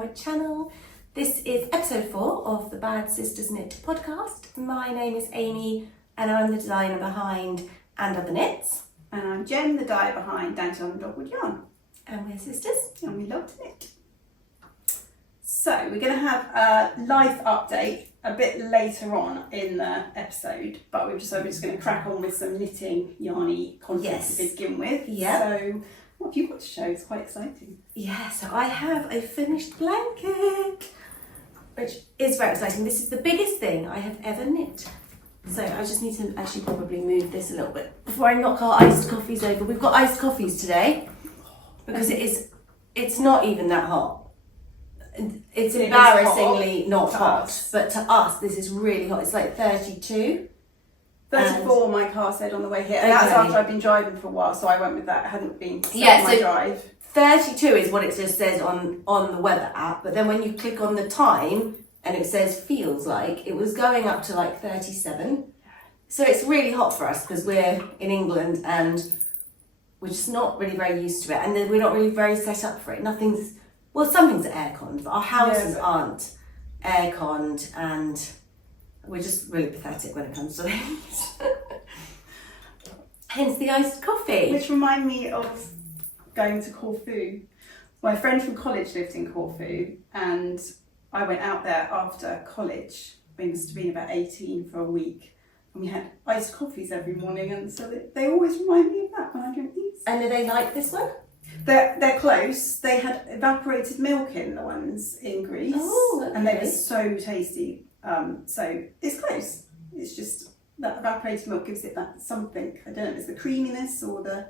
our channel. This is episode 4 of the Bad Sisters Knit podcast. My name is Amy and I'm the designer behind And Other Knits. And I'm Jen, the dyer behind Dandelion and Dogwood yarn. And we're sisters. And we love to knit. So we're going to have a life update a bit later on in the episode, but we're just going to crack on with some knitting yarny content to begin with. Yeah. So what have you got to show? It's quite exciting. Yeah, so I have a finished blanket, which is very exciting. This is the biggest thing I have ever knit. So I just need to actually probably move this a little bit before I knock our iced coffees over. We've got iced coffees today because it's not even that hot. It's embarrassingly not hot, but to us this is really hot. It's like 32. 34 my car said on the way here. And that's after I've been driving for a while, so I went with that. I hadn't been my drive. 32 is what it just says on the weather app, but then when you click on the time and it says feels like, it was going up to like 37. So it's really hot for us because we're in England and we're just not really very used to it, and then we're not really very set up for it. Some things are air-conned, but our houses aren't air-conned, and we're just really pathetic when it comes to things. Hence the iced coffee. Which remind me of going to Corfu. My friend from college lived in Corfu, and I went out there after college. We must have been about 18 for a week, and we had iced coffees every morning, and so they always remind me of that when I drink these. And do they like this one? They're close. They had evaporated milk in the ones in Greece, and they were so tasty. So it's close. It's just that evaporated milk gives it that something. I don't know if it's the creaminess or the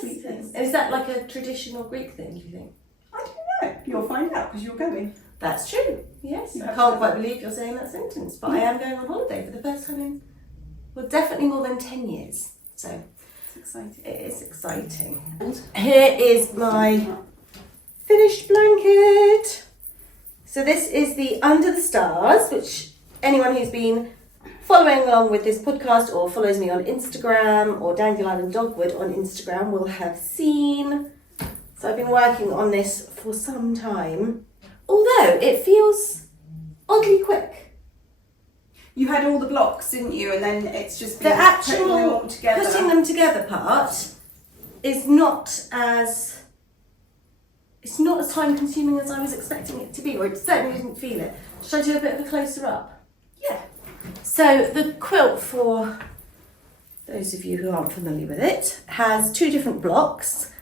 sweetness. Is that like a traditional Greek thing, do you think? I don't know. You'll find out because you're going. That's true. Yes. I can't quite believe you're saying that sentence, but I am going on holiday for the first time in, definitely more than 10 years. So exciting. It is exciting. And here is my finished blanket. So this is the Under the Stars, which anyone who's been following along with this podcast or follows me on Instagram or Dandelion and Dogwood on Instagram will have seen. So I've been working on this for some time, although it feels oddly quick. You had all the blocks, didn't you? And then it's just the actual putting them together part is not as time consuming as I was expecting it to be, or it certainly didn't feel it. Should I do a bit of a closer up? Yeah. So the quilt, for those of you who aren't familiar with it, has 2 different blocks.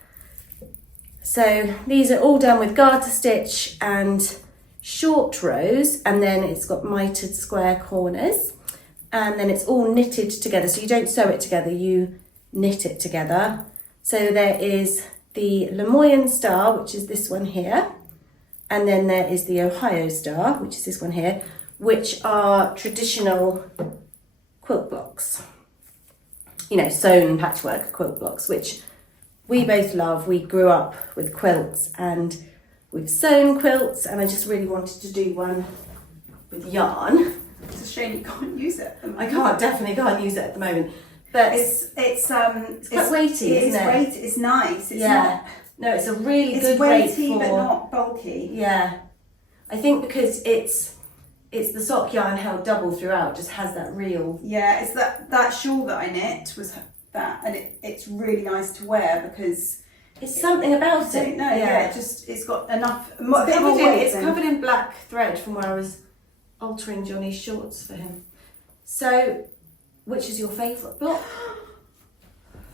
So these are all done with garter stitch and short rows, and then it's got mitered square corners, and then it's all knitted together. So you don't sew it together, you knit it together. So there is the Lemoyne star, which is this one here, and then there is the Ohio star, which is this one here, which are traditional quilt blocks. You know, sewn patchwork quilt blocks, which we both love. We grew up with quilts and with sewn quilts, and I just really wanted to do one with yarn. It's a shame you can't use it. I definitely can't use it at the moment. But it's quite weighty, isn't it? Weighty. It's nice. It's it's a really good weight. It's weighty but not bulky. Yeah, I think because it's the sock yarn held double throughout, just has that real. Yeah, it's that shawl that I knit was that, and it's really nice to wear because. It's something about it. I don't know, it's got enough. It's covered in black thread from where I was altering Johnny's shorts for him. So, which is your favourite block?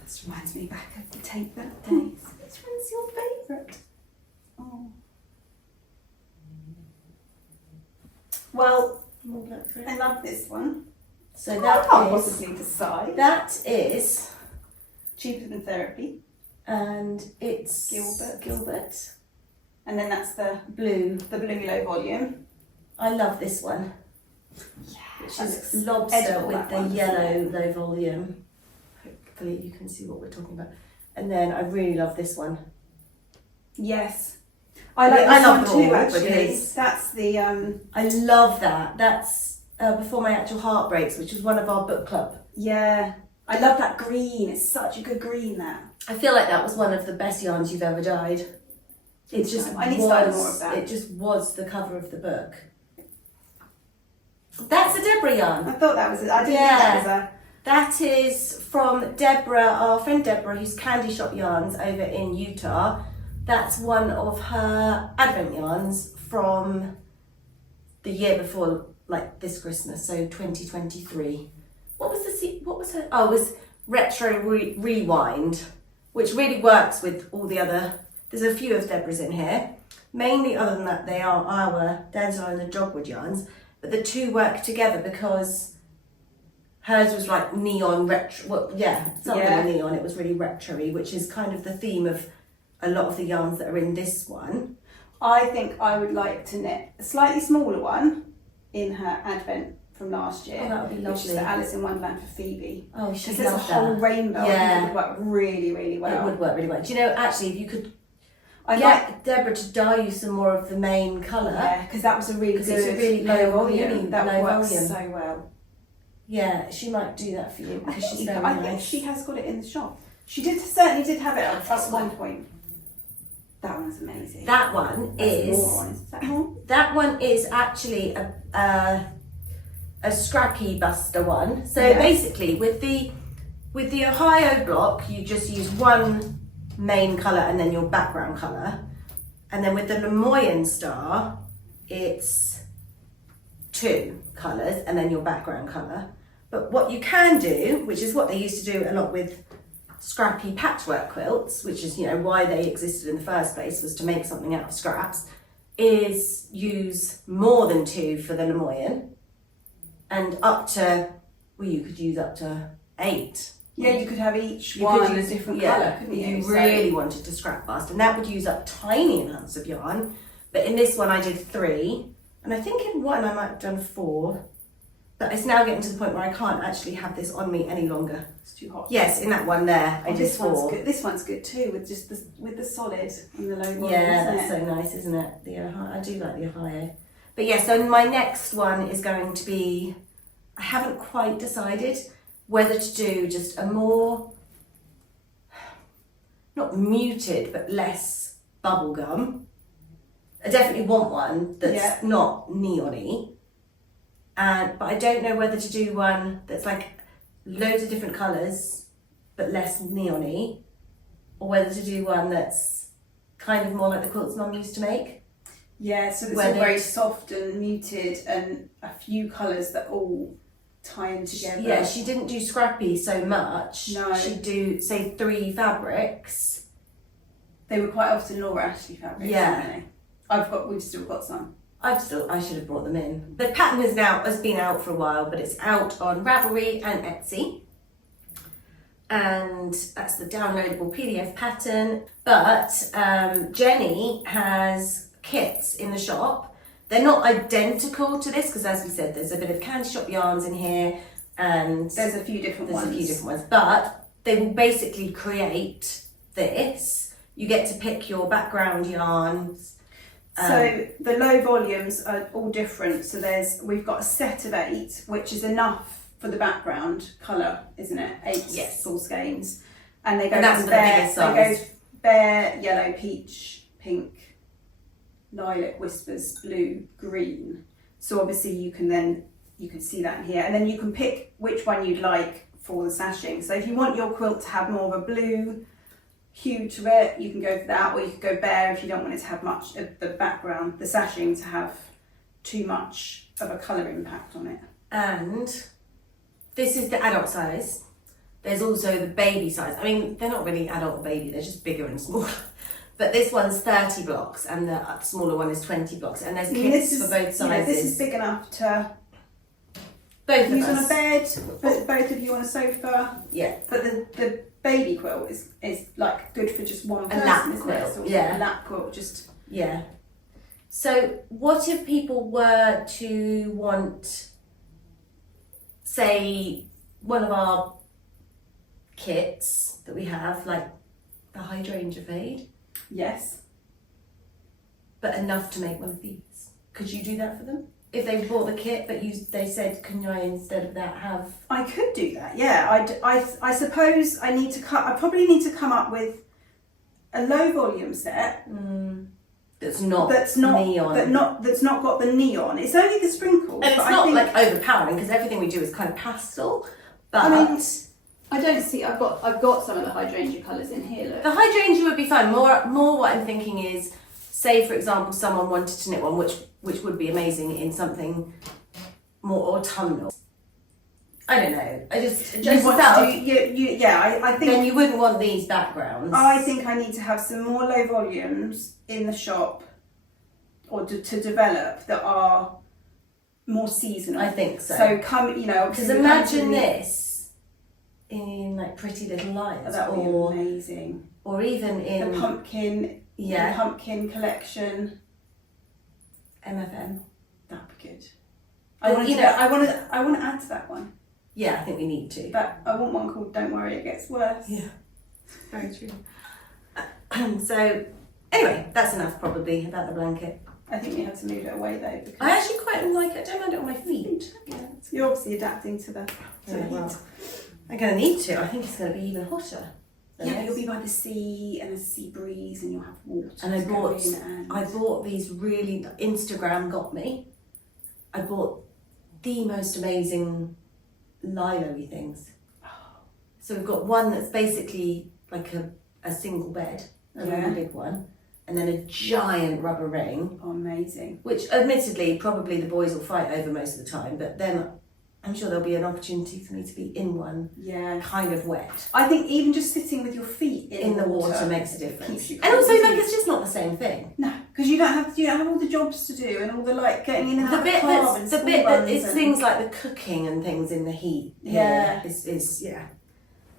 This reminds me back of the Take That days. Which one's your favourite? Oh. Well, I love this one. So that I can't possibly decide. That is Cheaper Than Therapy. And it's Gilbert. And then that's the blue low volume. I love this one. Yeah, which is lobster with the yellow low volume. Hopefully you can see what we're talking about. And then I really love this one. Yes. I love this one too, actually. That's the I love that. That's Before My Actual Heart Breaks, which was one of our book club. Yeah. I love that green. It's such a good green, that. I feel like that was one of the best yarns you've ever dyed. It just I need to learn more of that. It just was the cover of the book. That's a Deborah yarn. I thought that was it. I didn't think that was a... That is from Deborah, our friend Deborah, who's Candy Shop Yarns over in Utah. That's one of her Advent yarns from the year before, like this Christmas, so 2023. What was her? Oh, it was Retro Rewind, which really works with all the other. There's a few of Deborah's in here. Mainly, other than that, they are our Dandelion and Dogwood yarns. But the two work together because hers was like neon retro. Well, neon. It was really retro-y, which is kind of the theme of a lot of the yarns that are in this one. I think I would like to knit a slightly smaller one in her Advent from last year. Oh, that would be lovely. Which is the Alice in Wonderland for Phoebe. Oh, she'd there's a love whole that. rainbow. Yeah. I think it would work really, really well. It would work really well. Do you know, actually, if you could I'd get Deborah to dye you some more of the main colour. Yeah, because that was a really good, it's a really low volume. That low works volume. so well. Yeah, she might do that for you because she's very I nice. think she has got it in the shop. She certainly did have it at one point. That one's amazing. That one That one is actually a Scrappy Buster one. So basically, with the Ohio block, you just use one main colour and then your background colour, and then with the Lemoyne Star, it's two colours and then your background colour. But what you can do, which is what they used to do a lot with Scrappy patchwork quilts, which is, you know, why they existed in the first place, was to make something out of scraps, is use more than two for the Lemoyne and up to, well, you could use up to 8. Yeah, you could have each You one could use a different colour, couldn't if you? you really wanted to scrap bust, and that would use up tiny amounts of yarn. But in this one I did 3, and I think in one I might have done 4. But it's now getting to the point where I can't actually have this on me any longer. It's too hot. Yes, in that one there, I did 4. One's good. This one's good too, with just the solid and the low volume. Yeah, that's so nice, isn't it? The Ohio, I do like the Ohio. But yeah, so my next one is going to be, I haven't quite decided whether to do just a more, not muted, but less bubblegum. I definitely want one that's not neon-y. But I don't know whether to do one that's like loads of different colours but less neon-y, or whether to do one that's kind of more like the quilts Mum used to make. Yeah, so it's all very soft and muted and a few colours that all tie in together. Yeah, she didn't do Scrappy so much. No. She'd do, say, 3 fabrics. They were quite often Laura Ashley fabrics, weren't they? We've still got some. I should have brought them in. The pattern has been out for a while, but it's out on Ravelry and Etsy. And that's the downloadable PDF pattern. But Jenny has kits in the shop. They're not identical to this, because as we said, there's a bit of Candy Shop yarns in here, and there's a few different ones. But they will basically create this. You get to pick your background yarns. So the low volumes are all different. So we've got a set of 8, which is enough for the background colour, isn't it? 8 full skeins, and they go bare, yellow, peach, pink, lilac, whispers, blue, green. So obviously you can see that in here, and then you can pick which one you'd like for the sashing. So if you want your quilt to have more of a blue hue to it, you can go for that, or you could go bare if you don't want it to have much of the background, the sashing to have too much of a colour impact on it. And this is the adult size. There's also the baby size. I mean, they're not really adult or baby, they're just bigger and smaller. But this one's 30 blocks and the smaller one is 20 blocks, and there's kits for both sizes. Yeah, this is big enough to both use of us. On a bed, both of you on a sofa. Yeah. But the baby quilt is like good for just one person, lap isn't quilt, it? So yeah. A lap quilt, just... Yeah. So what if people were to want, say, one of our kits that we have, like the hydrangea fade? Yes. But enough to make one of these. Could you do that for them? If they bought the kit, but they said, can I instead of that have... I could do that, yeah. I suppose I probably need to come up with a low volume set that's not neon. That's not got the neon. It's only the sprinkles. And it's not like overpowering because everything we do is kind of pastel. But I mean, I don't see. I've got some of the hydrangea colours in here. Look. The hydrangea would be fine. More what I'm thinking is, say for example, someone wanted to knit one, which would be amazing in something more autumnal. I don't know. I think then you wouldn't want these backgrounds. I think I need to have some more low volumes in the shop, or to develop that are more seasonal. I think so. So because imagine this in like Pretty Little Liars, that would be amazing. Or even in the pumpkin collection. MFM. That'd be good. I want to add to that one. Yeah, I think we need to. But I want one called Don't Worry It Gets Worse. Yeah, very true. So, anyway, that's enough probably about the blanket. I think we have to move it away though. Because I actually quite like it. I don't mind it on my feet. Yeah, you're obviously adapting to the heat. Well, I'm going to need to. I think it's going to be even hotter. Yeah, you'll be by the sea and a sea breeze and you'll have water. And I bought these really, Instagram got me. I bought the most amazing lilo-y things. So we've got one that's basically like a single bed, a really big one, and then a giant rubber ring. Oh, amazing. Which admittedly probably the boys will fight over most of the time, but then I'm sure there'll be an opportunity for me to be in one, kind of wet. I think even just sitting with your feet in the water makes a difference. And also, like, it's just not the same thing. No, because you don't have all the jobs to do and all the getting in and out of the car. The bit that is things like the cooking and things in the heat. Yeah, is.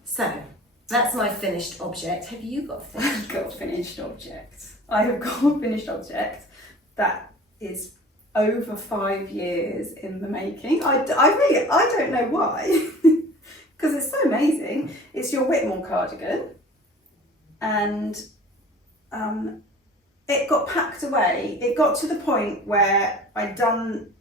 So that's my finished object. Have you got a finished? I've got a finished object. I have got a finished object that is over 5 years in the making. I don't know why, because it's so amazing. It's your Whitmoor cardigan, and it got packed away. It got to the point where I'd done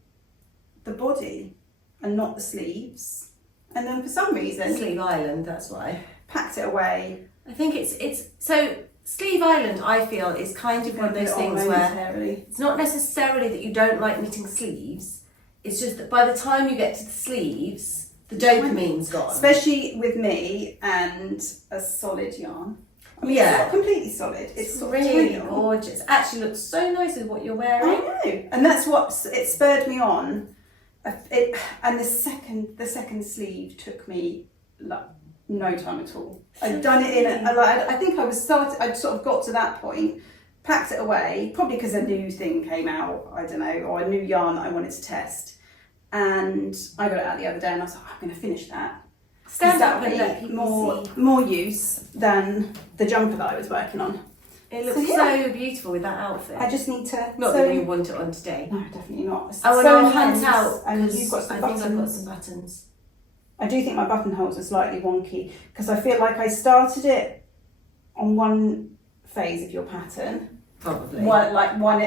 the body and not the sleeves, and then for some reason Sleeve Island, that's why packed it away. I think it's so Sleeve Island, I feel, is kind of one of those things where it's not necessarily that you don't like knitting sleeves, it's just that by the time you get to the sleeves, the dopamine's gone. Especially with me and a solid yarn. I mean, it's not completely solid. It's really gorgeous. It actually looks so nice with what you're wearing. I know, and that's what it spurred me on. And the second sleeve took me no time at all. I'd done it I think I'd sort of got to that point, packed it away, probably because a new thing came out, I don't know, or a new yarn that I wanted to test. And I got it out the other day and I was like, I'm going to finish that. Stand up and let people see. More use than the jumper that I was working on. It looks so beautiful with that outfit. I just need to... Not that you want it on today. No, definitely not. Oh, and I'll hunt out, and you've got some buttons. I think I've got some buttons. I do think my buttonholes are slightly wonky because I feel like I started it on one phase of your pattern. Probably. One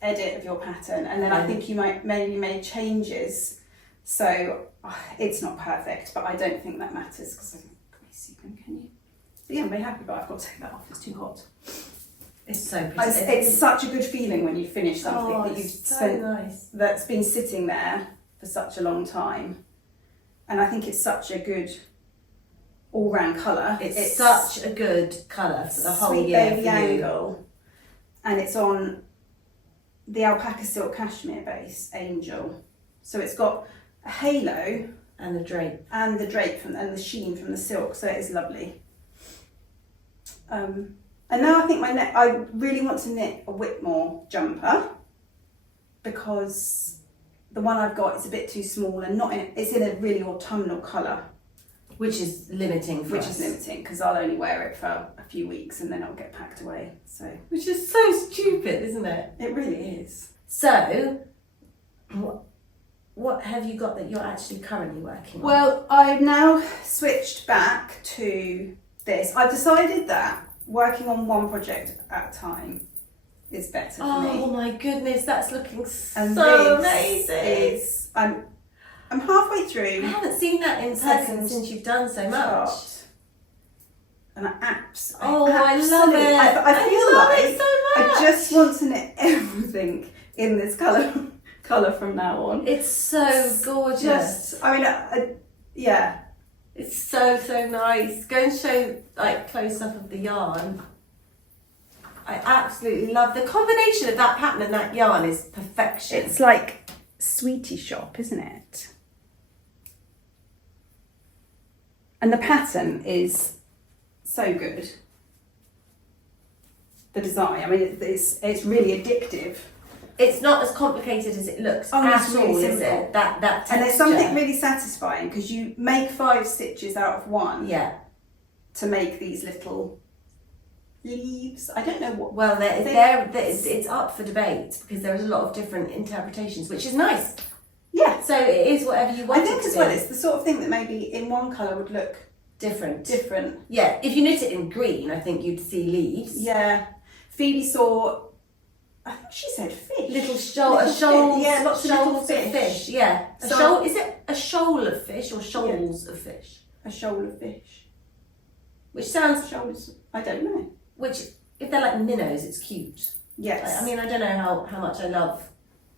edit of your pattern, and then I think you maybe made changes. So it's not perfect, but I don't think that matters because I can't see them, can you? But yeah, I'm very happy, but I've got to take that off. It's too hot. It's so pretty. It's such a good feeling when you finish something that you've spent that's been sitting there for such a long time. And I think it's such a good all-round colour. It's such a good colour for the whole Sweet year Baby for Angle. And it's on the alpaca silk cashmere base, Angel. So it's got a halo. And the drape. And the drape and the sheen from the silk, so it is lovely. And now I think I really want to knit a Whitmoor jumper because the one I've got is a bit too small and it's in a really autumnal colour. Which is limiting for us. Which is limiting because I'll only wear it for a few weeks and then it'll get packed away. So, which is so stupid, isn't it? It really is. So, what have you got that you're actually currently working on? Well, I've now switched back to this. I've decided that working on one project at a time is better for me. Oh my goodness, that's looking so amazing. I'm halfway through. I haven't seen that in person since you've done so much. and I love absolutely, it. I feel love like it so much. I just want to knit everything in this colour from now on. It's so gorgeous. Yeah. It's so nice. Go and show like close up of the yarn. I absolutely love the combination of that pattern and that yarn is perfection. It's like Sweetie Shop, isn't it? And the pattern is so good. The design, I mean, it's really addictive. It's not as complicated as it looks Oh, at it's really all, is simple. it? That texture. And there's something really satisfying because you make 5 stitches out of one to make these little leaves. I don't know what. Well, it's up for debate because there is a lot of different interpretations, which is nice. Yeah. So it is whatever you want. I think as well, it's the sort of thing that maybe in one colour would look different. Yeah. If you knit it in green, I think you'd see leaves. Yeah. Phoebe saw. I think she said fish. Shoals. Yeah, lots of little fish. Yeah. So, is it a shoal of fish or shoals of fish? A shoal of fish. Which sounds. Shoals. I don't know. Which, if they're like minnows, it's cute. Yes. I mean, I don't know how much I love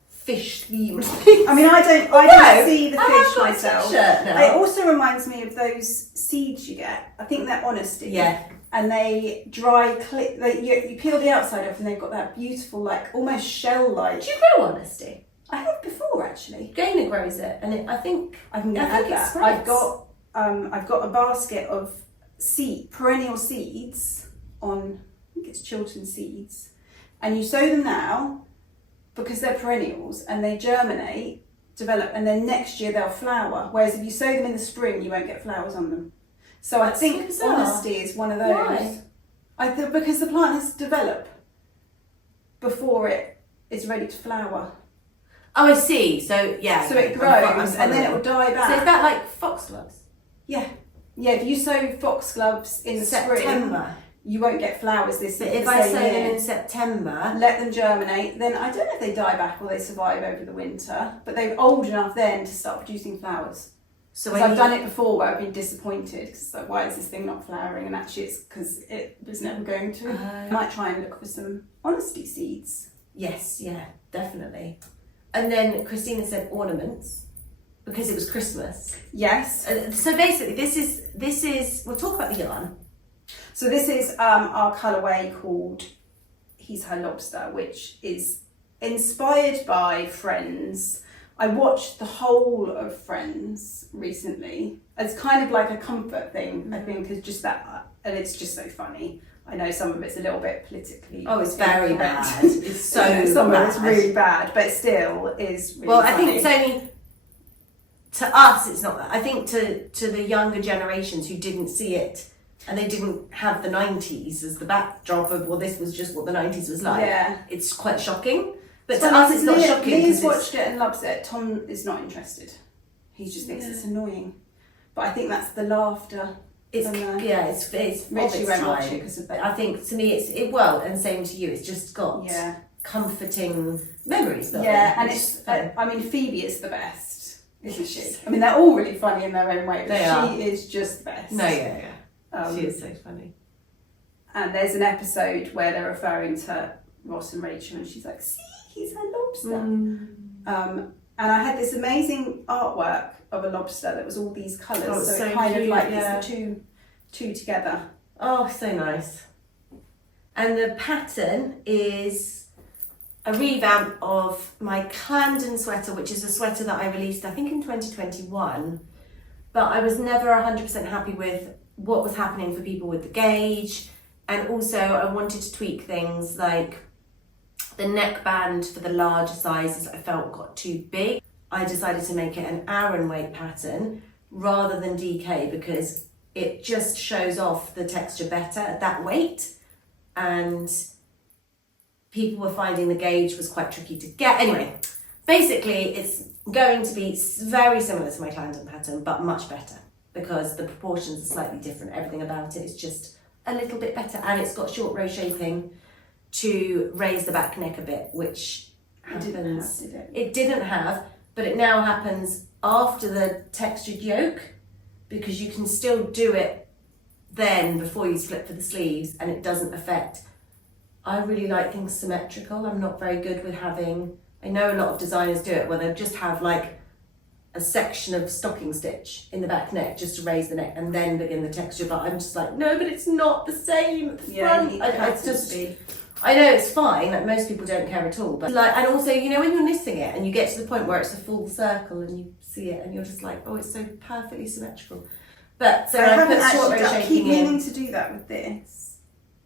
fish themed things. I mean, I don't see the fish myself. It also reminds me of those seeds you get. I think they're honesty. Yeah. And they dry you peel the outside off and they've got that beautiful, like almost shell-like. Do you grow honesty? I have before actually. Gaynor grows it, and I think I can add that. I've got a basket of perennial seeds on. I think it's Chiltern seeds, and you sow them now because they're perennials and they germinate, develop, and then next year they'll flower. Whereas if you sow them in the spring, you won't get flowers on them. So I think honesty is one of those. Why? I think because the plant has to develop before it is ready to flower. Oh, I see. So yeah. So it grows and then it will die back. So is that like foxgloves? Yeah. Yeah, if you sow foxgloves in September, spring, you won't get flowers this but year. if I sow them in September, let them germinate, then I don't know if they die back or they survive over the winter, but they're old enough then to start producing flowers. So I've done it before where I've been disappointed because it's like, why is this thing not flowering? And actually it's because it was never going to. I might try and look for some honesty seeds. Yes, yeah, definitely. And then Christina said ornaments because it was Christmas. Yes. So basically this is we'll talk about the yarn. So this is our colourway called He's Her Lobster, which is inspired by Friends. I watched the whole of Friends recently. It's kind of like a comfort thing, I think, is just that, and it's just so funny. I know some of it's a little bit politically. Oh, it's very bad. It's so some bad. of it's really bad, but it still is really well, funny. I think it's only to us. It's not that. I think to the younger generations who didn't see it and they didn't have the 90s as the backdrop of, well, this was just what the 90s was like. Yeah, it's quite shocking. But to us, it's not shocking. Lee's watched it and loves it. Tom is not interested. He just thinks it's annoying. But I think that's the laughter. It's Richie won't watch it because of that. I think to me and same to you. It's just got comforting memories. Yeah, and it's. I mean, Phoebe is the best, isn't she? I mean, they're all really funny in their own way, but she is just the best. No, yeah. She is so funny. And there's an episode where they're referring to Ross and Rachel, and she's like, "See, he's her lobster." And I had this amazing artwork of a lobster that was all these colours, so it kind of like it's the two together. Oh, so nice. And the pattern is a revamp of my Clarendon sweater, which is a sweater that I released, I think, in 2021. But I was never 100% happy with what was happening for people with the gauge. And also I wanted to tweak things like the neckband for the larger sizes I felt got too big. I decided to make it an Aran weight pattern rather than DK because it just shows off the texture better at that weight. And people were finding the gauge was quite tricky to get. Anyway, basically it's going to be very similar to my Clarendon pattern, but much better because the proportions are slightly different. Everything about it is just a little bit better, and it's got short row shaping to raise the back neck a bit, which happens. It didn't have, but it now happens after the textured yoke because you can still do it then before you split for the sleeves, and it doesn't affect. I really like things symmetrical. I'm not very good with having, I know a lot of designers do it where they just have like a section of stocking stitch in the back neck just to raise the neck and then begin the texture, but I'm just like, no, but it's not the same at the front. It's just, I know it's fine, like most people don't care at all, but like, and also, you know, when you're knitting it and you get to the point where it's a full circle and you see it and you're just like, oh, it's so perfectly symmetrical. But so I put short row I keep shaping in. meaning to do that with this.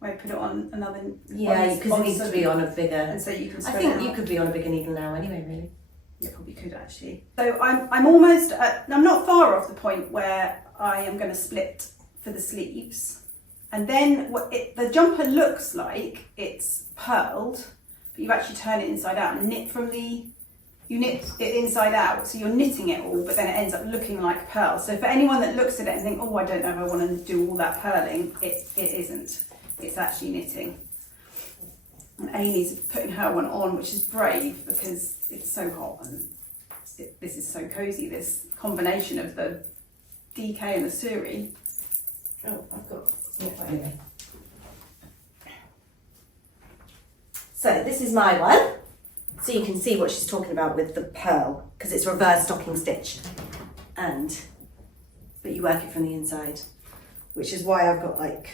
I put it on another. Yeah, because it needs to be on a bigger. And so you can. I think you could be on a bigger needle now anyway, really. You probably could actually. So I'm almost. I'm not far off the point where I am going to split for the sleeves, and then the jumper looks like it's purled, but you actually turn it inside out and knit from the. You knit it inside out, so you're knitting it all, but then it ends up looking like pearl. So for anyone that looks at it and think, oh, I don't know if I want to do all that purling, it isn't. It's actually knitting. And Amy's putting her one on, which is brave because it's so hot and this is so cosy, this combination of the DK and the Suri. Oh, I've got... Anyway. So this is my one. So you can see what she's talking about with the pearl, because it's reverse stocking stitch, but you work it from the inside, which is why I've got like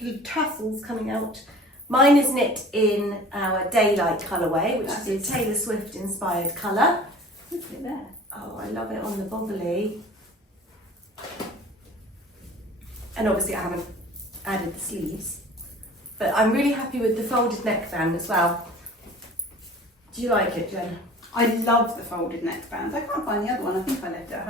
little tassels coming out. Mine is knit in our Daylight colourway, which is a Taylor Swift inspired colour. Look at it there. Oh, I love it on the bobbly. And obviously I haven't added the sleeves, but I'm really happy with the folded neckband as well. Do you like it, Jen? I love the folded neckband. I can't find the other one. I think I left it at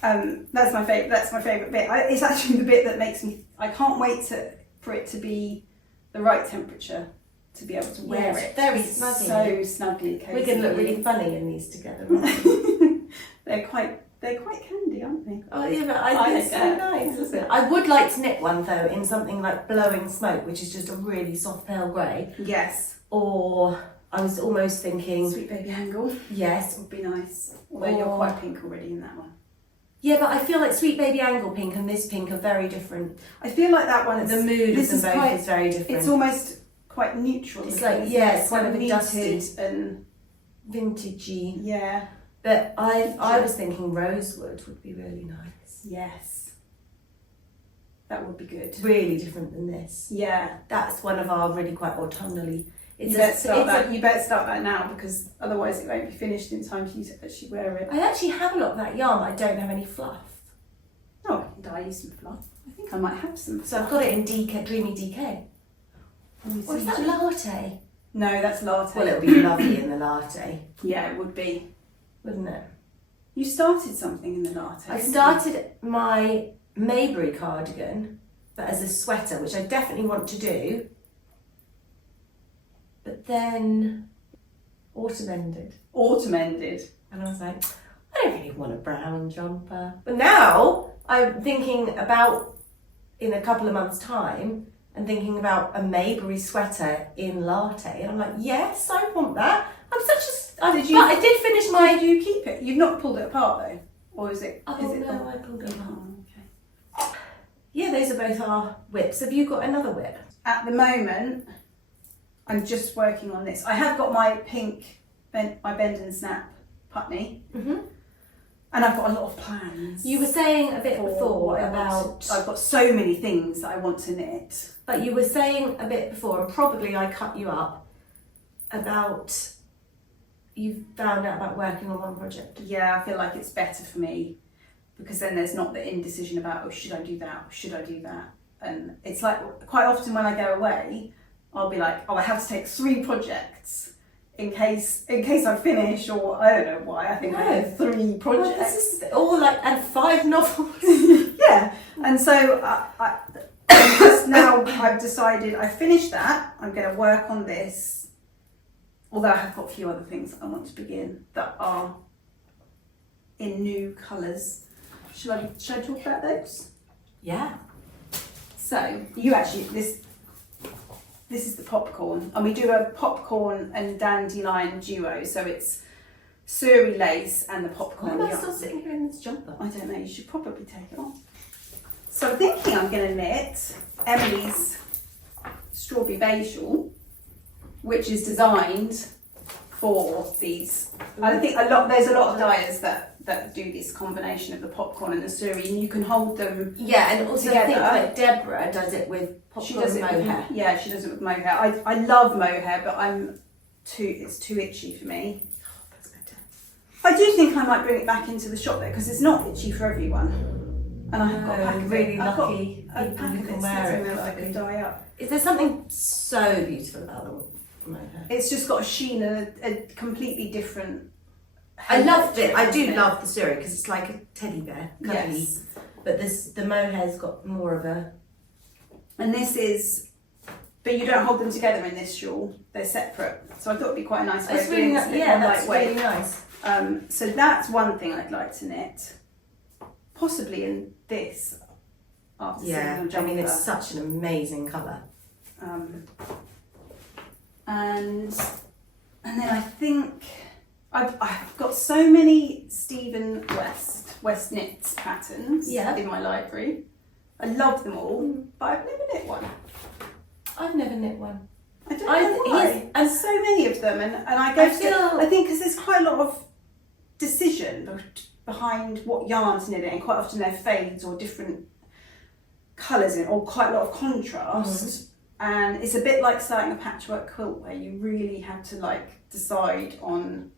home. That's my favourite. That's my favourite bit. It's actually the bit that makes me. I can't wait for it to be the right temperature to be able to wear it. Very snuggy. So snugly cozy. We're going to look really funny in these together, aren't we? They're quite candy, aren't they? Oh yeah, but I think it's so nice, isn't it? I would like to knit one though in something like Blowing Smoke, which is just a really soft pale grey. Yes. Or I was almost thinking... Sweet Baby Angle. Yes. Would be nice. Although you're quite pink already in that one. Yeah, but I feel like Sweet Baby Angle pink and this pink are very different. I feel like that one, the mood of them both is very different. It's almost quite neutral. It's like, yeah, it's kind of muted dusted and vintagey. Yeah. But I was thinking rosewood would be really nice. Yes. That would be good. Really different than this. Yeah. That's one of our really quite autumnally. You better start that now, because otherwise it won't be finished in time for you to actually wear it. I actually have a lot of that yarn, but I don't have any fluff. Oh, I can dye you some fluff. I think I might have some. So I've got it in DK, Dreamy DK. Or is that latte? No, that's latte. Well, it would be lovely in the latte. Yeah, it would be. Wouldn't it? You started something in the latte. I started my Maybury cardigan, but as a sweater, which I definitely want to do. But then autumn ended. And I was like, I don't really want a brown jumper. But now I'm thinking about, in a couple of months' time, and thinking about a Maybury sweater in latte. And I'm like, yes, I want that. I'm such a... I did finish my... Did you keep it? You've not pulled it apart though? Or is it... Oh, no, I pulled it apart. Oh, okay. Yeah, those are both our whips. Have you got another whip? At the moment, I'm just working on this. I have got my pink, my bend and snap Putney. Mm-hmm. And I've got a lot of plans. You were saying a bit before about... I've got so many things that I want to knit. But you were saying a bit before, and probably I cut you up, about... You found out about working on one project. Yeah, I feel like it's better for me, because then there's not the indecision about, oh, should I do that, or should I do that? And it's like, quite often when I go away, I'll be like, oh, I have to take 3 projects in case I finish, or I don't know why, I think I have 3 projects. Well, this is all like, and 5 novels. Yeah, and so I just now I've decided, I finished that, I'm going to work on this, although I have got a few other things that I want to begin that are in new colours. Should I talk about those? Yeah. So, you actually, this is the popcorn, and we do a popcorn and dandelion duo, so it's Suri lace and the popcorn Why am I yarn. still sitting here in this jumper? I don't know, you should probably take it off. So I'm thinking I'm going to knit Emily's strawberry beige shawl, which is designed for these. I think there's a lot of dyers that do this combination of the popcorn and the Suri, and you can hold them. Yeah, and also I think together. like Deborah does it with popcorn She does it and mohair. Yeah, she does it with mohair. I love mohair, but it's too itchy for me. Oh, that's better. I do think I might bring it back into the shop though, because it's not itchy for everyone. And I've got a pack of really it. I've lucky got a people pack who of can it wear sitting it there that I properly. could dye up. Is there something so beautiful about the mohair? It's just got a sheen and a completely different. I loved it. I do love the Suri because it's like a teddy bear, cuddly. Yes. But the mohair's got more of a. And this is, but you don't hold them together in this shawl. They're separate. So I thought it'd be quite a nice way It's of really doing nice. this. Yeah, that's really nice. So that's one thing I'd like to knit. Possibly in this. After Yeah, seeing the I mean jumper. it's such an amazing colour. And then I think I've got so many Stephen Westknit patterns in my library. I love them all, but I've never knit one. I've never knit one. I don't know why. There's so many of them, and I think because there's quite a lot of decision behind what yarns knit it, and quite often they're fades or different colours in, or quite a lot of contrast. And it's a bit like starting a patchwork quilt where you really have to like decide on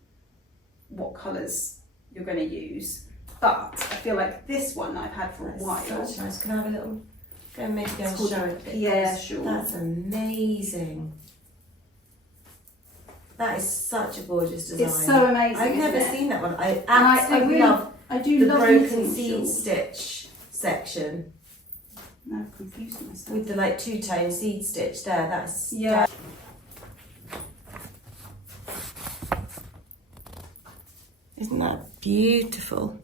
what colours you're going to use. But I feel like this one I've had for a while. Such nice. Can I have a little? Maybe go and show it. Yeah, sure. That's amazing. That is such a gorgeous design. It's so amazing. I've never seen that one. I I absolutely really love I do the love broken knitting seed shawls. stitch section Now I've confused myself. with the like two-tone seed stitch there. That's Yeah. Isn't that beautiful?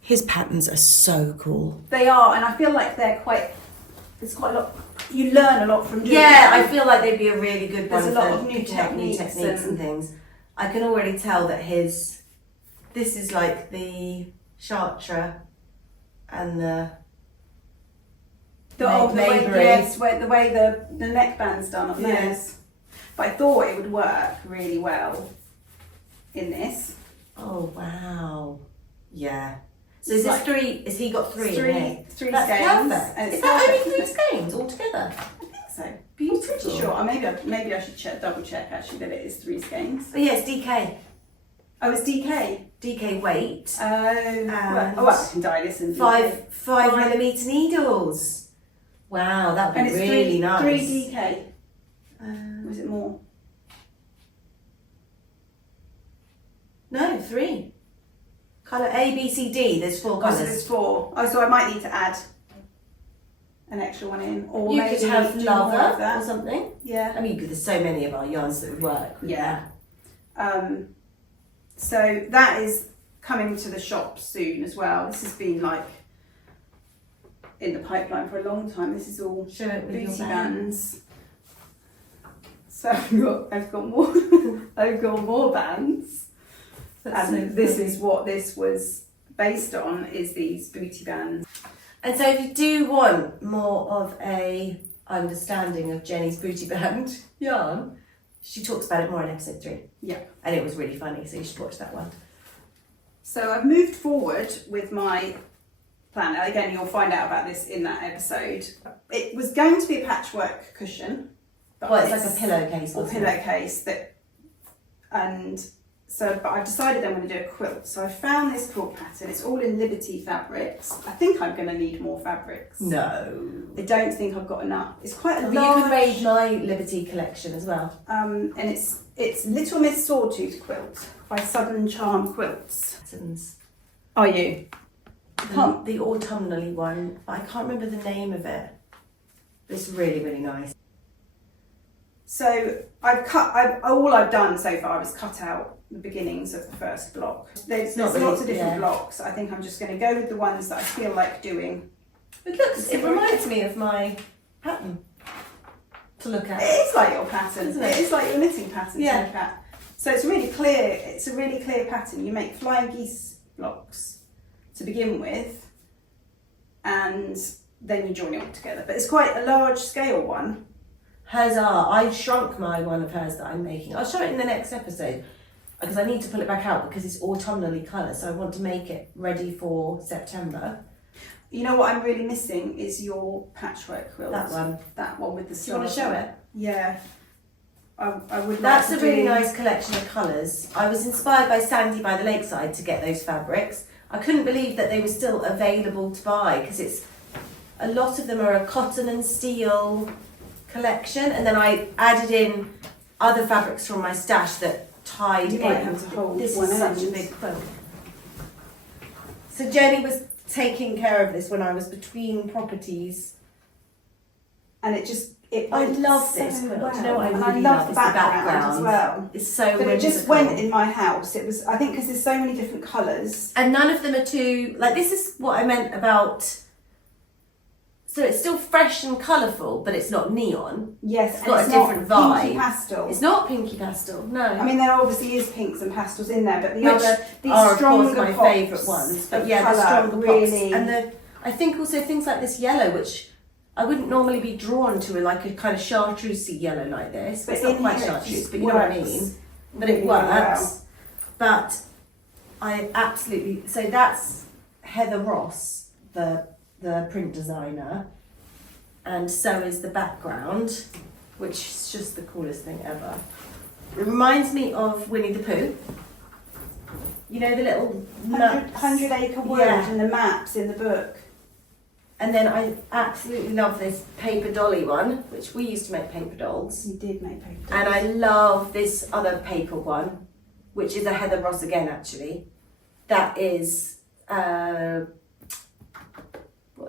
His patterns are so cool. They are, and I feel like there's quite a lot. You learn a lot from doing Yeah, them. I feel like they'd be a really good There's one a lot for of new picking up new techniques techniques and- and things. I can already tell that this is like the Chantry and the the way, Maybury. yes, the way the neckband's done on theirs. But I thought it would work really well in this. Oh wow. Yeah. So is It's this like- three? Is he got three? in here? Three That's skeins. perfect. And it's Is that perfect. only 3 skeins altogether? I think so. Beautiful. I'm pretty sure. Or maybe I should double check actually that it is 3 skeins. Oh yeah, it's DK. Oh, it's DK. DK weight. Well, I can dye this in 5mm needles. Wow, that would and be it's really nice. 3 DK. Or is it more? No, 3. Colour A, B, C, D. There's 4 Oh, so colours. there's 4. Oh, so I might need to add an extra one in, or You maybe could have do more of leather or that. something. Yeah. I mean, there's so many of our yarns that would work. with Yeah. So that is coming to the shop soon as well. This has been like in the pipeline for a long time. This is all that. Show it with your booty band. bands. So I've got more. I've got more bands, That's and so this funny. is what this was based on. Is these booty bands. And so if you do want more of a understanding of Jenny's booty band yarn, she talks about it more in episode 3. Yeah. And it was really funny, so you should watch that one. So I've moved forward with my plan. Now, again, you'll find out about this in that episode. It was going to be a patchwork cushion. But Well, it's like a pillowcase. or wasn't it? pillowcase but I've decided I'm going to do a quilt. So I found this quilt pattern. It's all in Liberty fabrics. I think I'm going to need more fabrics. No. I don't think I've got enough. It's quite a But large. you could raid my Liberty collection as well. And it's Little Miss Sawtooth Quilt by Southern Charm Quilts. Patterns. Are you? The autumnally one, but I can't remember the name of it. It's really, really nice. So all I've done so far is cut out the beginnings of the first block. There's Not really, lots of different yeah. blocks. I think I'm just going to go with the ones that I feel like doing. It reminds me of my pattern to look It at. is like your pattern, Isn't it? It is like your knitting pattern Yeah. to look at. So it's really clear. It's a really clear pattern. You make flying geese blocks to begin with, and then you join it all together. But it's quite a large scale one. Hers are. I shrunk my one of hers that I'm making. I'll show it in the next episode because I need to pull it back out because it's autumnally colour, so I want to make it ready for September. You know what I'm really missing is your patchwork quilt. That one. That one with the stars. Do you want to show it? Yeah. I would That's like a to really do... nice collection of colours. I was inspired by Sandy by the Lakeside to get those fabrics. I couldn't believe that they were still available to buy because it's a lot of them are a cotton and steel collection, and then I added in other fabrics from my stash that tied You in. might have to hold This one is such a end. big quilt. So Jenny was taking care of this when I was between properties. And it I went love so this quilt. well. Do you know what I and really I love love the is background as well. It's so But it just whimsical. went in my house. It was, I think, because there's so many different colours. And none of them are too, like, this is what I meant about, so it's still fresh and colourful, but it's not neon. Yes, It's and got it's a different not pinky vibe. pastel. It's not pinky pastel, no. I mean, there obviously is pinks and pastels in there, but the Which other, these are, of stronger course, my pops favourite ones. But of yeah, the colour stronger really... pops. And I think also things like this yellow, which I wouldn't normally be drawn to, like a kind of chartreusey yellow like this. But It's not in quite here it chartreuse, just but you know what I works mean. But really it well. works. But I absolutely, so that's Heather Ross, the print designer, and so is the background, which is just the coolest thing ever. It reminds me of Winnie the Pooh. You know the little maps? 100 Acre Wood Yeah. and the maps in the book. And then I absolutely love this paper dolly one, which we used to make paper dolls. You did make paper dolls. And I love this other paper one, which is a Heather Ross again, actually. That is, what are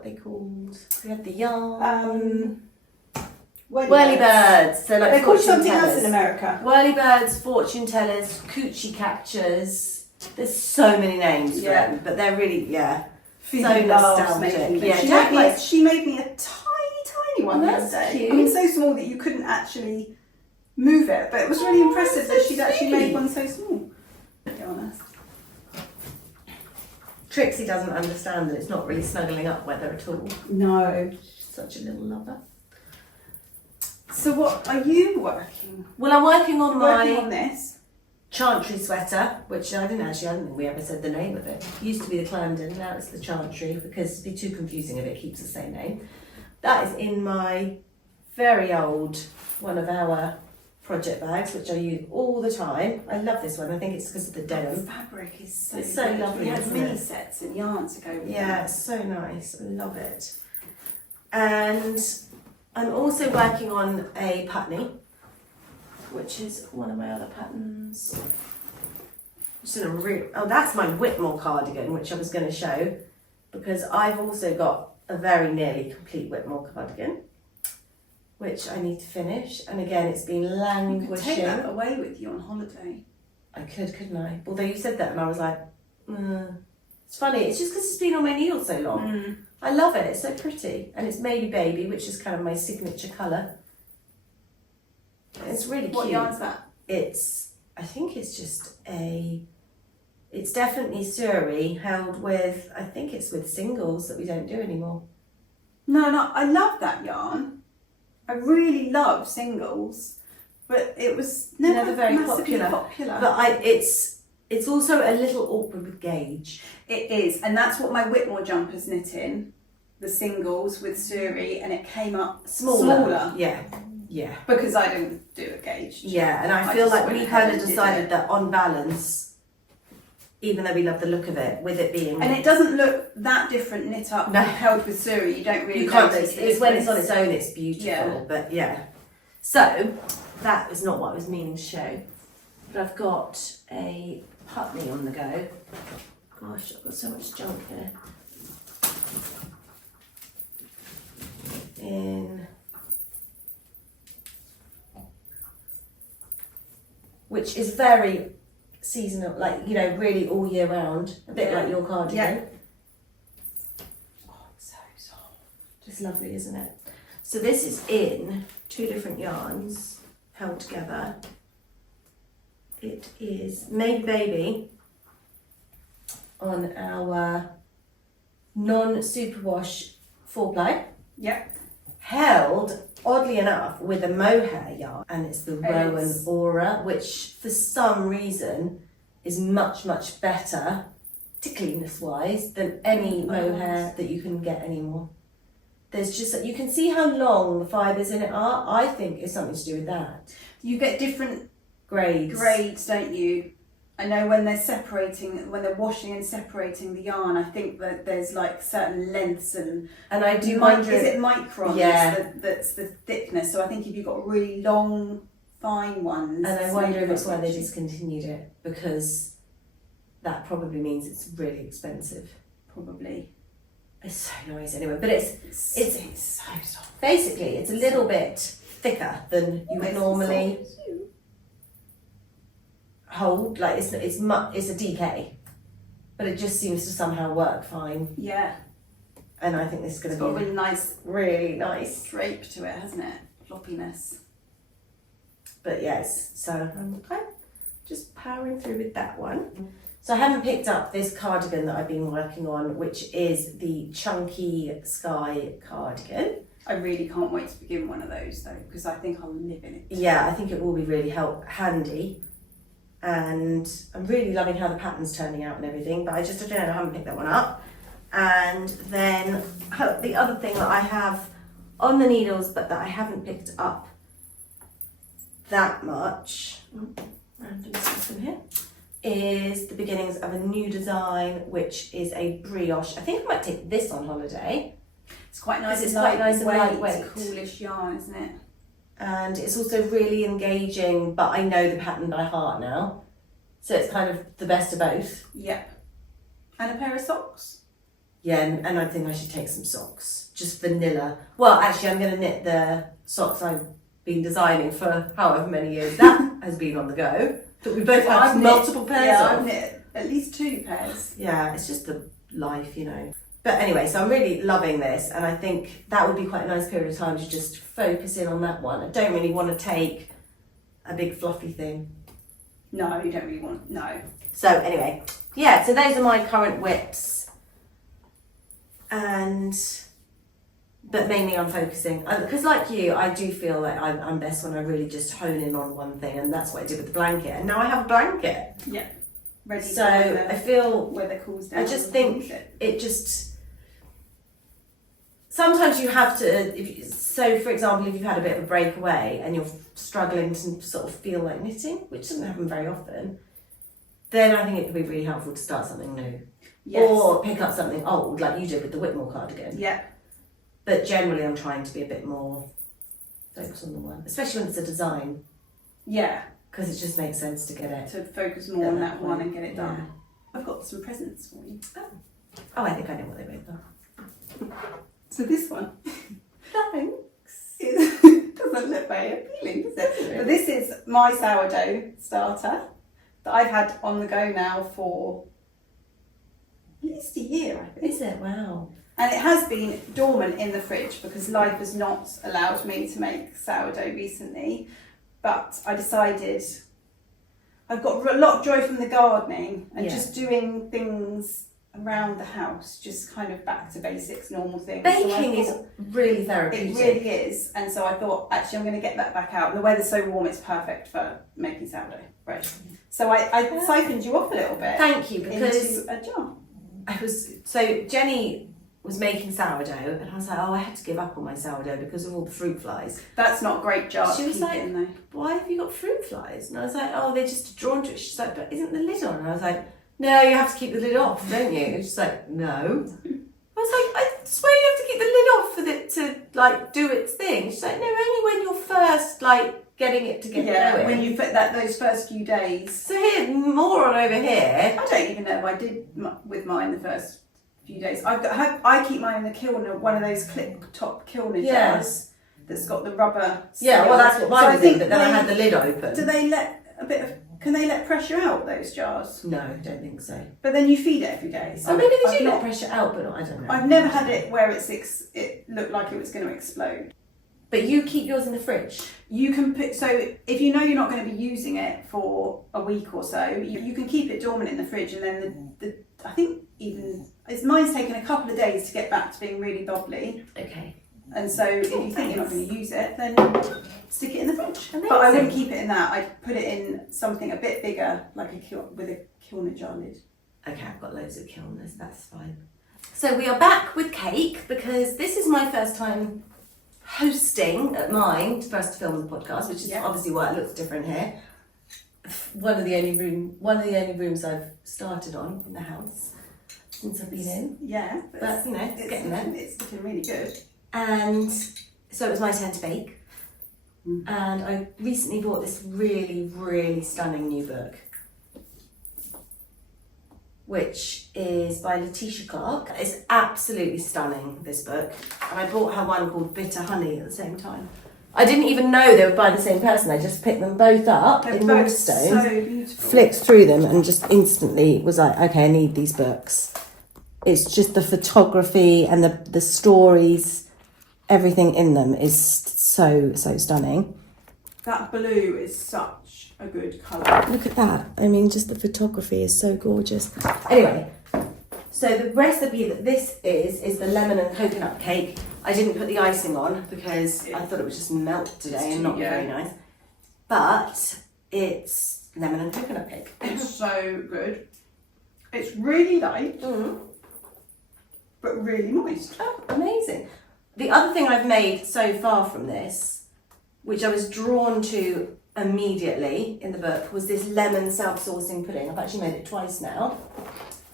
they called? We have the yarn. Whirly birds. So like They're called fortune something else tellers. in America. Whirly birds, fortune tellers, coochie catchers. There's so many names for Yeah. them, but they're really, yeah. Phoebe So loves nostalgic. making them. Yeah, she, Jack made me, likes- she made me a tiny one Oh, the that's other day. cute. I mean, so small that you couldn't actually move it, but it was really impressive that so she'd actually sweet. made one so small. To be honest. Trixie doesn't understand that it's not really snuggling up weather at all. No. She's such a little lover. So what are you working? Well, I'm working on Working my on this. Chantry Sweater, which I don't think we ever said the name of it. It used to be the Clarendon, now it's the Chantry because it'd be too confusing if it keeps the same name. That is in my very old, one of our project bags, which I use all the time. I love this one. I think it's because of the The denim. fabric is so, It's so good. lovely, We had isn't mini it? sets and yarn to go with Yeah, that. it's so nice. I love it. And I'm also working on a Putney, which is one of my other patterns. Just in a oh, that's my Whitmoor cardigan, which I was going to show, because I've also got a very nearly complete Whitmoor cardigan, which I need to finish. And again, it's been You could languishing. take that away with you on holiday. I could, couldn't I? Although you said that, and I was like, It's funny. It's just because it's been on my needle so long. I love it. It's so pretty, and it's Maybe Baby, which is kind of my signature colour. It's really cute. What yarn's that? I think it's just it's definitely Suri held with, I think it's with singles that we don't do anymore. No, I love that yarn. I really love singles, but it was never very massively popular. But it's also a little awkward with gauge. It is, and that's what my Whitmoor jumpers knit in, the singles with Suri, and it came up smaller. Yeah. Because I didn't do a gauge. Yeah, and I I feel just like went we ahead kind of and did decided it. that on balance, even though we love the look of it, with it being... And it doesn't look that different knit up No. held with Suri. You don't really You can't, notice it's when it's on its own, it's beautiful, Yeah. but yeah. So, that is not what I was meaning to show, but I've got a Putney on the go. Gosh, I've got so much junk here. Which is very seasonal, like, you know, really all year round, a bit like your cardigan. Yeah. Oh, it's so soft. Just lovely, isn't it? So this is in 2 different yarns held together. It is Maybe Baby on our non-superwash 4-ply. Yep. Held, oddly enough, with a mohair yarn, and it's the Rowan It's- Aura, which for some reason is much, much better tickliness wise than any mohair that you can get anymore. There's just, you can see how long the fibres in it are. I think it's something to do with that. You get different Grades, don't you? I know when they're separating, when they're washing and separating the yarn, I think that there's like certain lengths and and I do wonder. is it micron? Yeah. That's the thickness. So I think if you've got really long, fine ones, And I wonder if it's why they just discontinued it, because that probably means it's really expensive. probably. It's so nice anyway, but it's so soft. basically it's a little bit thicker than you would normally hold. Like it's a DK, but it just seems to somehow work fine. Yeah, And I think this is going it's to got a be really nice really nice. drape to it, hasn't it? Floppiness. But yes, so I'm kind of just powering through with that one. So I haven't picked up this cardigan that I've been working on, which is the Chunky Sky cardigan. I really can't wait to begin one of those though, because I think I'll live in it. Yeah, I think it will be really handy. And I'm really loving how the pattern's turning out and everything, but I haven't picked that one up. And then the other thing that I have on the needles, but that I haven't picked up that much, random system here, is the beginnings of a new design, which is a brioche. I think I might take this on holiday. It's quite nice. It's quite nice and lightweight. Coolish yarn, isn't it? And it's also really engaging, but I know the pattern by heart now. So it's kind of the best of both. Yep. And a pair of socks. Yeah, and I think I should take some socks. Just vanilla. Well, actually, I'm going to knit the socks I've been designing for however many years that has been on the go. But we both have multiple pairs of. I've knit at least 2 pairs. Yeah, it's just the life, you know. But anyway, so I'm really loving this, and I think that would be quite a nice period of time to just focus in on that one. I don't really want to take a big fluffy thing. No, you don't really want, no. So anyway, yeah, so those are my current whips. But mainly I'm focusing, because like you, I do feel like I'm best when I really just hone in on one thing, and that's what I did with the blanket. And now I have a blanket. Yeah. Ready So for I feel, weather cools down. I just think it just, sometimes you have to, so for example, if you've had a bit of a break away and you're struggling to sort of feel like knitting, which doesn't happen very often, then I think it could be really helpful to start something new. Yes. Or pick up something old, like you did with the Whitmoor cardigan. Yeah. But generally I'm trying to be a bit more focused on the one, especially when it's a design, Yeah. because it just makes sense to get it. To focus more on that one and get it done. Yeah. I've got some presents for you. Oh, I think I know what they both are. So this one Thanks. doesn't look very appealing, does it? But this is my sourdough starter that I've had on the go now for at least a year, I think. Is it? Wow. And it has been dormant in the fridge because life has not allowed me to make sourdough recently. But I decided I've got a lot of joy from the gardening and just doing things around the house, just kind of back to basics, normal things. Baking is really therapeutic. It really is. And so I thought, actually, I'm going to get that back out. And the weather's so warm, it's perfect for making sourdough bread. So I siphoned you off a little bit. Thank you, because into a jar. Jenny was making sourdough, and I was like, oh, I had to give up on my sourdough because of all the fruit flies. That's not a great jar. She was to keep like, it in though. why have you got fruit flies? And I was like, oh, they're just drawn to it. She's like, but isn't the lid on? And I was like, no, you have to keep the lid off, don't you? And she's like, no. I was like, I swear you have to keep the lid off for it to like do its thing. She's like, no, only when you're first like getting it to get going. When you put those first few days. So here, more on over here. I don't even know if I did with mine the first few days. I keep mine in the kiln, one of those clip-top kilner jars that's got the rubber seal. Yeah, well that's what mine was in, but then I had the lid open. Do they let a bit of, can they let pressure out, those jars? No, don't think so. But then you feed it every day. So maybe they do let pressure out, but I don't know. I've never had it where it looked like it was going to explode. But you keep yours in the fridge? You can put, so if you know you're not going to be using it for a week or so, you can keep it dormant in the fridge, and then the I think mine's taken a couple of days to get back to being really bubbly. Okay. And so if you think you're not going to use it, then stick it in the fridge. Amazing. But I wouldn't keep it in that. I'd put it in something a bit bigger, like with a kiln jar lid. Okay, I've got loads of kilners, that's fine. So we are back with cake because this is my first time hosting at mine for us to film the podcast, which is obviously why it looks different here. One of the only rooms I've started on in the house since I've been in. Yeah, but you know, it's getting there. It's looking really good. And so it was my turn to bake. And I recently bought this really, really stunning new book, which is by Letitia Clark. It's absolutely stunning, this book. And I bought her one called Bitter Honey at the same time. I didn't even know they were by the same person. I just picked them both up in Waterstones, so beautiful. Flicked through them and just instantly was like, okay, I need these books. It's just the photography and the stories, everything in them is so stunning. That blue is such a good colour. Look at that. I mean, just the photography is so gorgeous. Anyway, so the recipe that this is the lemon and coconut cake. I didn't put the icing on because I thought it would just melt today and not be very nice. But it's lemon and coconut cake. It's so good. It's really light, but really moist. Oh, amazing. The other thing I've made so far from this, which I was drawn to immediately in the book, was this lemon self-saucing pudding. I've actually made it twice now.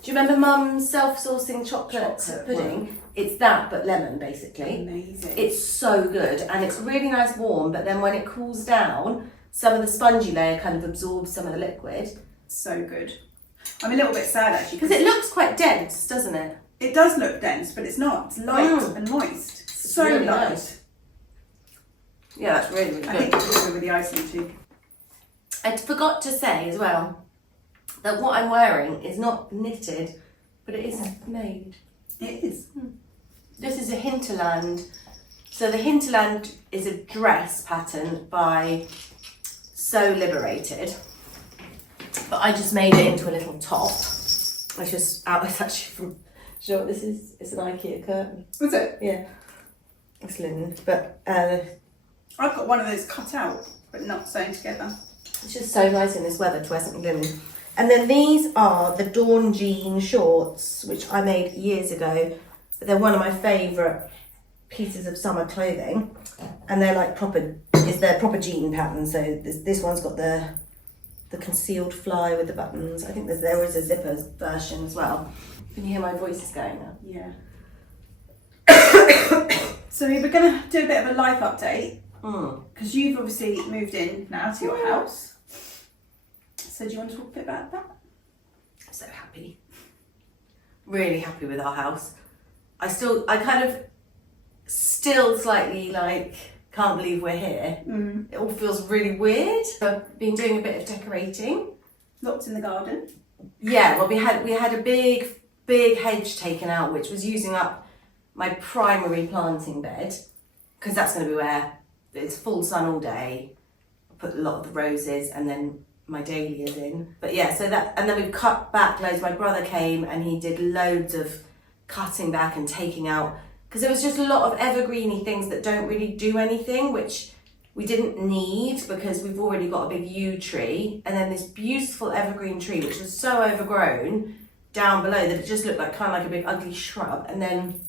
Do you remember Mum's self-saucing chocolate pudding? One. It's that, but lemon, basically. Amazing. It's so good, and it's really nice warm, but then when it cools down, some of the spongy layer kind of absorbs some of the liquid. So good. I'm a little bit sad, actually. Because it looks quite dense, doesn't it? It does look dense, but it's not. It's light and moist. It's so really light. Nice. Yeah, that's really, really good. I think it's good with the icing too. I forgot to say as well that what I'm wearing is not knitted, but it is made. It is. This is a Hinterland. So the Hinterland is a dress pattern by Sew Liberated, but I just made it into a little top. Which is actually from. Do you know what this is? It's an IKEA curtain. Was it? Yeah. It's linen, but I've got one of those cut out, but not sewn together. It's just so nice in this weather to wear something linen. And then these are the Dawn jean shorts, which I made years ago. They're one of my favourite pieces of summer clothing, and they're like they're proper jean pattern. So this one's got the concealed fly with the buttons. I think there is a zipper version as well. Can you hear my voice is going now? Yeah. So we were going to do a bit of a life update, because you've obviously moved in now to your house. So do you want to talk a bit about that? I'm so happy. Really happy with our house. I kind of still slightly like can't believe we're here. It all feels really weird. I've been doing a bit of decorating. Lots in the garden. Yeah, well we had a big hedge taken out, which was using up my primary planting bed, because that's going to be where it's full sun all day. I put a lot of the roses and then my dahlias in. But yeah, so that, and then we've cut back loads. My brother came and he did loads of cutting back and taking out, because there was just a lot of evergreeny things that don't really do anything, which we didn't need because we've already got a big yew tree, and then this beautiful evergreen tree which was so overgrown down below that it just looked like kind of like a big ugly shrub. And then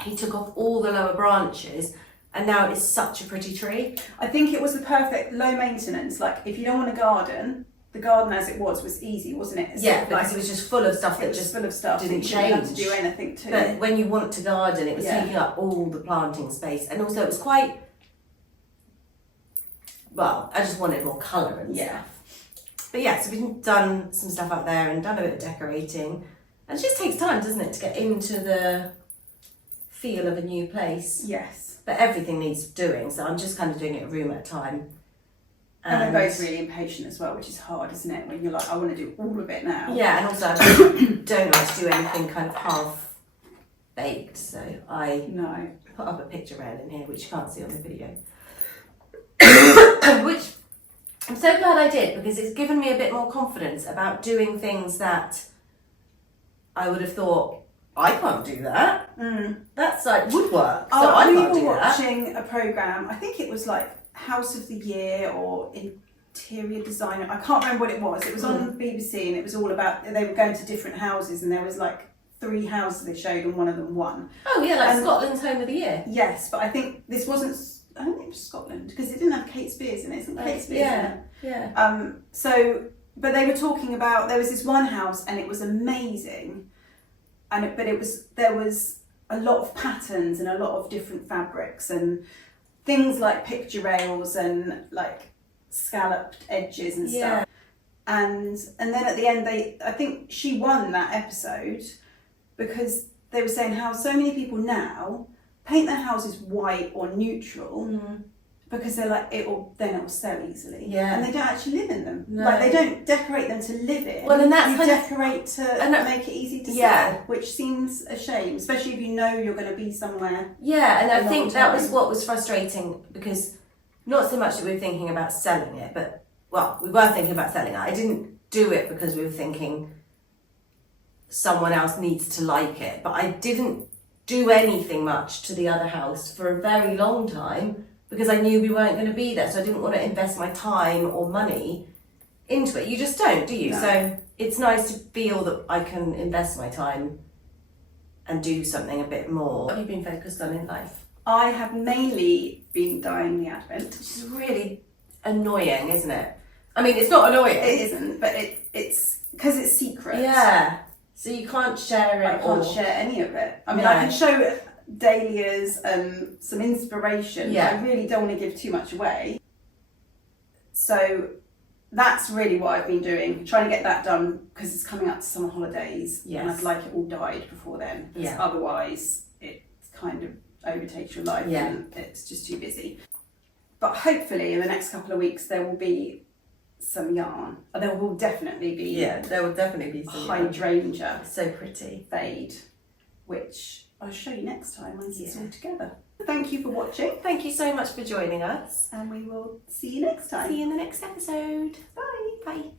he took off all the lower branches, and now it's such a pretty tree. I think it was the perfect low maintenance. Like if you don't want to garden, the garden as it was easy, wasn't it? Yeah, because it was just full of stuff that just full of stuff didn't change. You didn't have to change. do anything to But it. when you want to garden, it was taking up all the planting space, and also it was quite. Well, I just wanted more colour and stuff. But yeah, so we've done some stuff out there and done a bit of decorating, and it just takes time, doesn't it, to get into the feel of a new place. Yes. But everything needs doing, so I'm just kind of doing it a room at a time. And we're both really impatient as well, which is hard, isn't it? When you're like, I want to do all of it now. Yeah, and also I don't like to do anything kind of half baked, so I put up a picture rail in here, which you can't see on the video. Which I'm so glad I did, because it's given me a bit more confidence about doing things that I would have thought, I can't do that. That's like woodwork, so I can't we do were that. watching a programme, I think it was like House of the Year or Interior Designer, I can't remember what it was. It was on BBC and it was all about, they were going to different houses and there was like 3 houses they showed and one of them won. Oh yeah, like Scotland's Home of the Year. Yes, but I think this wasn't, I don't think it was Scotland because it didn't have Kate Spears in it. Isn't Kate Spears in it? Yeah. But they were talking about, there was this one house and it was amazing, and there was a lot of patterns and a lot of different fabrics and things like picture rails and like scalloped edges and stuff. And then at the end, I think she won that episode because they were saying how so many people now paint their houses white or neutral because they're like, it'll sell easily. Yeah. And they don't actually live in them. No. Like they don't decorate them to live in. Well, and that's you decorate to make it easy to sell, which seems a shame, especially if you know you're going to be somewhere. Yeah, and I think that was what was frustrating because not so much that we were thinking about selling it, but well, we were thinking about selling it. I didn't do it because we were thinking someone else needs to like it, but I didn't do anything much to the other house for a very long time because I knew we weren't going to be there, so I didn't want to invest my time or money into it. You just don't, do you? No. So it's nice to feel that I can invest my time and do something a bit more. What have you been focused on in life? I have mainly been dyeing the Advent. Which is really annoying, isn't it? I mean, it's not annoying. It isn't, but it's because it's secret. Yeah. So you can't share it. I can't share any of it. I mean, No. I can show dahlias and some inspiration, but I really don't want to give too much away. So that's really what I've been doing, trying to get that done because it's coming up to summer holidays and I'd like it all dyed before then. Because otherwise it kind of overtakes your life and it's just too busy. But hopefully in the next couple of weeks there will be some yarn. There will definitely be. Yeah, there will definitely be some hydrangea. It's so pretty. Fade, which I'll show you next time once it's all together. Thank you for watching. Thank you so much for joining us. And we will see you next time. See you in the next episode. Bye. Bye.